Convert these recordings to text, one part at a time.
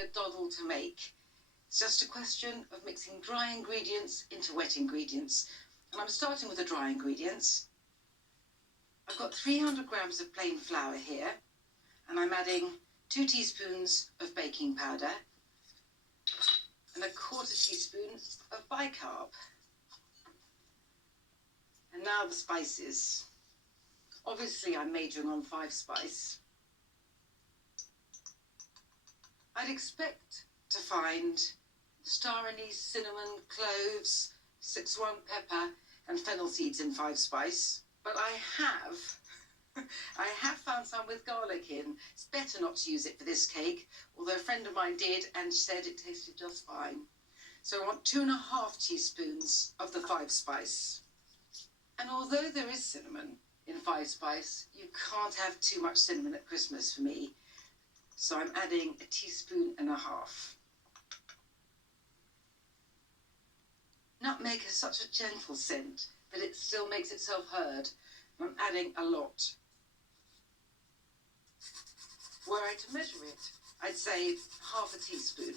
a doddle to make. It's just a question of mixing dry ingredients into wet ingredients. And I'm starting with the dry ingredients. I've got 300 grams of plain flour here, and I'm adding 2 teaspoons of baking powder and a 1/4 teaspoon of bicarb. And now the spices. Obviously I'm majoring on 5-spice. I'd expect to find star anise, cinnamon, cloves, 6-1 pepper and fennel seeds in 5-spice. But I have found some with garlic in. It's better not to use it for this cake, although a friend of mine did and said it tasted just fine. So I want 2½ teaspoons of the 5-spice. And although there is cinnamon in 5-spice, you can't have too much cinnamon at Christmas for me. So I'm adding 1.5 teaspoons. Nutmeg has such a gentle scent, but it still makes itself heard. I'm adding a lot. Were I to measure it, I'd say 1/2 teaspoon.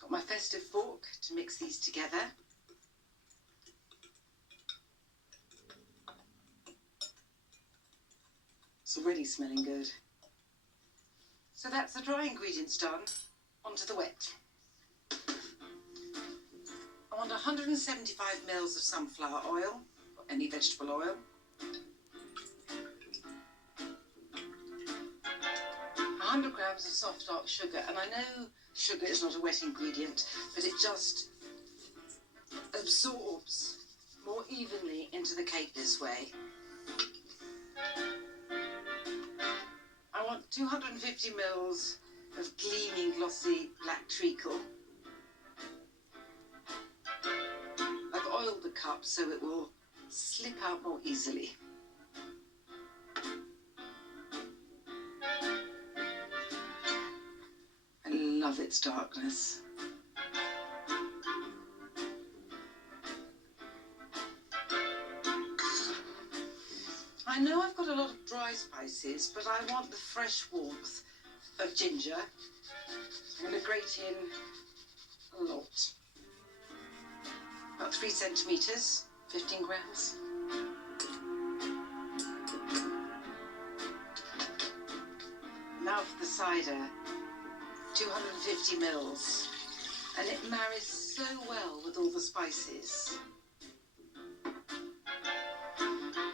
Got my festive fork to mix these together. It's already smelling good. So that's the dry ingredients done. Onto the wet. I want 175 mils of sunflower oil, or any vegetable oil. 100 grams of soft dark sugar, and I know sugar is not a wet ingredient, but it just absorbs more evenly into the cake this way. I want 250 mils of gleaming glossy black treacle. I've oiled the cup so it will slip out more easily. I love its darkness. I know I've got a lot of dry spices, but I want the fresh warmth of ginger. I'm going to grate in a lot. About 3 centimetres, 15 grams. Now for the cider, 250 mils. And it marries so well with all the spices.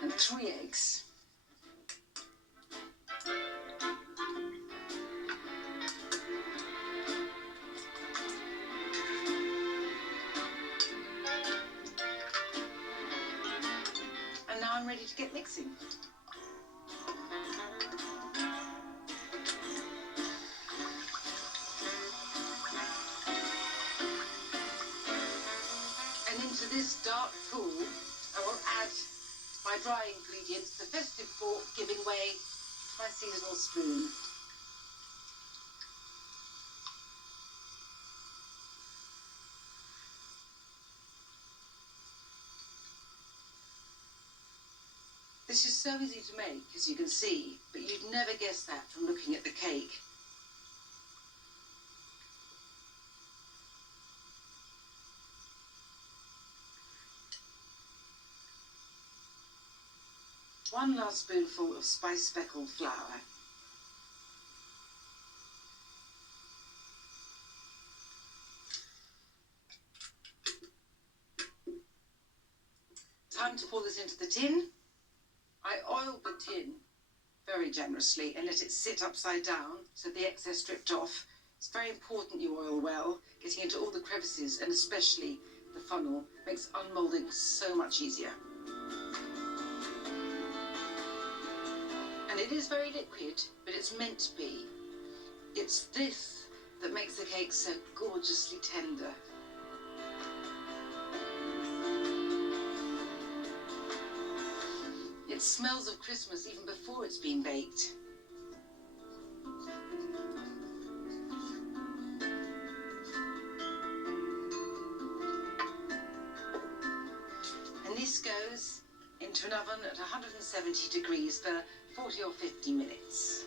And 3 eggs. And now I'm ready to get mixing. And into this dark pool, I will add my dry ingredients, the festive fork giving way to my seasonal spoon. This is so easy to make, as you can see, but you'd never guess that from looking at the cake. One last spoonful of spice-speckled flour. Time to pour this into the tin. I oiled the tin very generously and let it sit upside down so the excess stripped off. It's very important you oil well, getting into all the crevices and especially the funnel makes unmoulding so much easier. And it is very liquid, but it's meant to be. It's this that makes the cake so gorgeously tender. It smells of Christmas even before it's been baked. And this goes into an oven at 170 degrees for 40 or 50 minutes.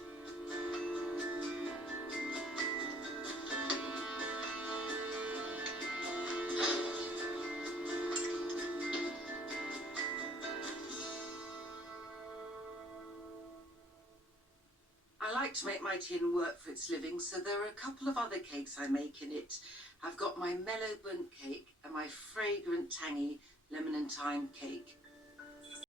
I like to make my tin work for its living, so there are a couple of other cakes I make in it. I've got my mellow bundt cake and my fragrant tangy lemon and thyme cake.